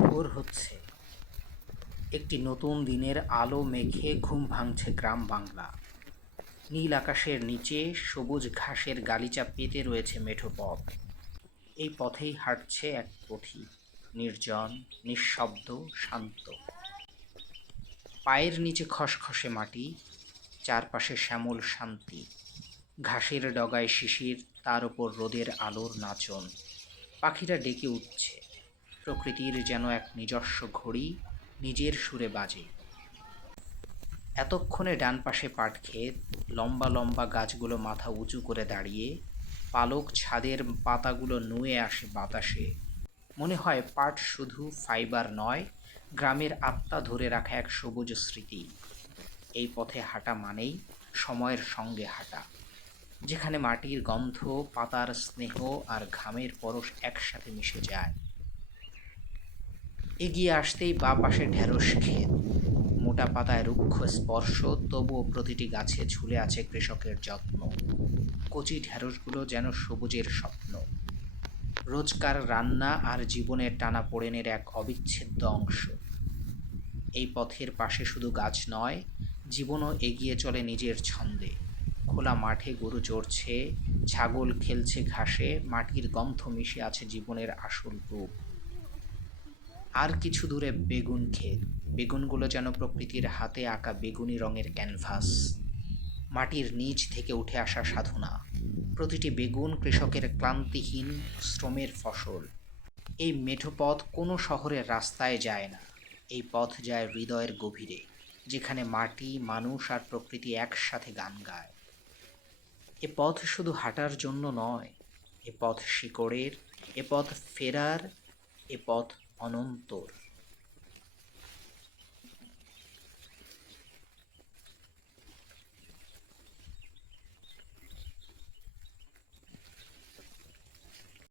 ভোর হচ্ছে, একটি নতুন দিনের আলো মেখে ঘুম ভাঙছে গ্রাম বাংলা। নীল আকাশের নিচে সবুজ ঘাসের গালিচা পেতে রয়েছে মেঠো পথ। এই পথেই হাঁটছে এক পথিক, নির্জন, নিঃশব্দ, শান্ত। পায়ের নিচে খসখসে মাটি, চারপাশে শ্যামল শান্তি। ঘাসের ডগায় শিশির, তার ওপর রোদের আলোর নাচন। পাখিরা ডেকে উঠছে, প্রকৃতির যেন এক নিজস্ব ঘড়ি নিজের সুরে বাজে। এতক্ষণে ডান পাশে পাটক্ষেত, লম্বা লম্বা গাছগুলো মাথা উঁচু করে দাঁড়িয়ে, পালক ছাদের পাতাগুলো নুয়ে আসে বাতাসে। মনে হয় পাট শুধু ফাইবার নয়, গ্রামের আত্মা ধরে রাখা এক সবুজ স্মৃতি। এই পথে হাঁটা মানেই সময়ের সঙ্গে হাঁটা, যেখানে মাটির গন্ধ, পাতার স্নেহ আর ঘামের পরশ একসাথে মিশে যায়। এগিয়ে আসতেই বাঁ পাশে ঢেঁড়স ক্ষেত, মোটা পাতায় রুক্ষ স্পর্শ, তবুও প্রতিটি গাছে ঝুলে আছে কৃষকের যত্ন। কচি ঢেঁড়সগুলো যেন সবুজের স্বপ্ন, রোজকার রান্না আর জীবনের টানাপোড়েনের এক অবিচ্ছেদ্য অংশ। এই পথের পাশে শুধু গাছ নয়, জীবনও এগিয়ে চলে নিজের ছন্দে। খোলা মাঠে গরু চড়ছে, ছাগল খেলছে ঘাসে, মাটির গন্ধ মিশে আছে জীবনের আসল রূপ। আর কিছু দূরে বেগুন ক্ষেত, বেগুনগুলো যেন প্রকৃতির হাতে আঁকা বেগুনি রঙের ক্যানভাস, মাটির নিচ থেকে উঠে আসা সাধনা। প্রতিটি বেগুন কৃষকের ক্লান্তিহীন শ্রমের ফসল। এই মেঠো পথ কোনো শহরের রাস্তায় যায় না, এই পথ যায় হৃদয়ের গভীরে, যেখানে মাটি, মানুষ আর প্রকৃতি একসাথে গান গায়। এ পথ শুধু হাঁটার জন্য নয়, এ পথ শিকড়ের, এ পথ ফেরার, এ পথ অনন্তর।